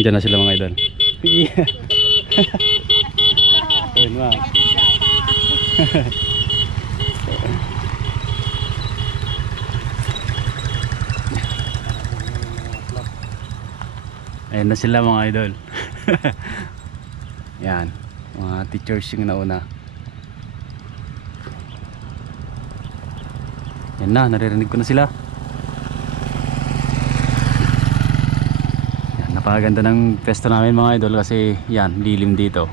Andiyan na sila mga idol. Yeah. Ayun mga. Ayun na sila mga idol. Yan, mga teachers yung nauna. Yan na, naririnig ko na sila. Yan, napakaganda ng pwesto namin mga idol kasi yan, lilim dito.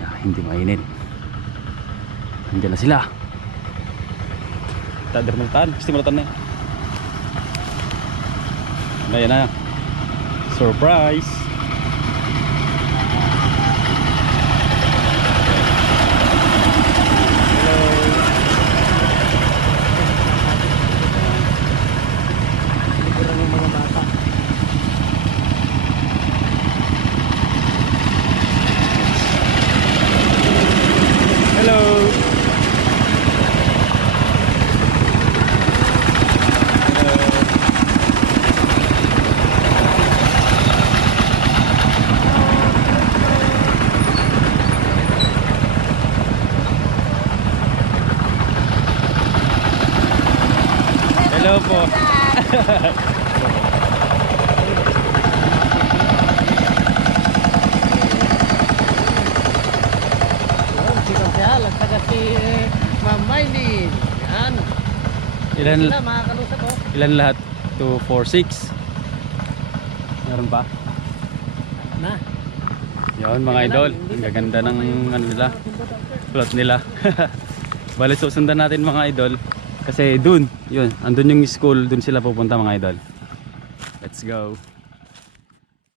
Yan, hindi mainit. Nandiyan na sila. Tader malatan, gusto malatan na. Ayan na. Surprise! Hello po. Si Konsehal at saka si Ma'am Maylin. Yan. Ilan, Sila mga kalusap oh. ilan lahat? 2, 4, 6. Meron pa? Na. Yun mga idol. Ang gaganda ng ano nila, plot nila. Bale susundan natin mga idol. Kasi dun, yun, andun yung school, dun sila pupunta mga idol. Let's go.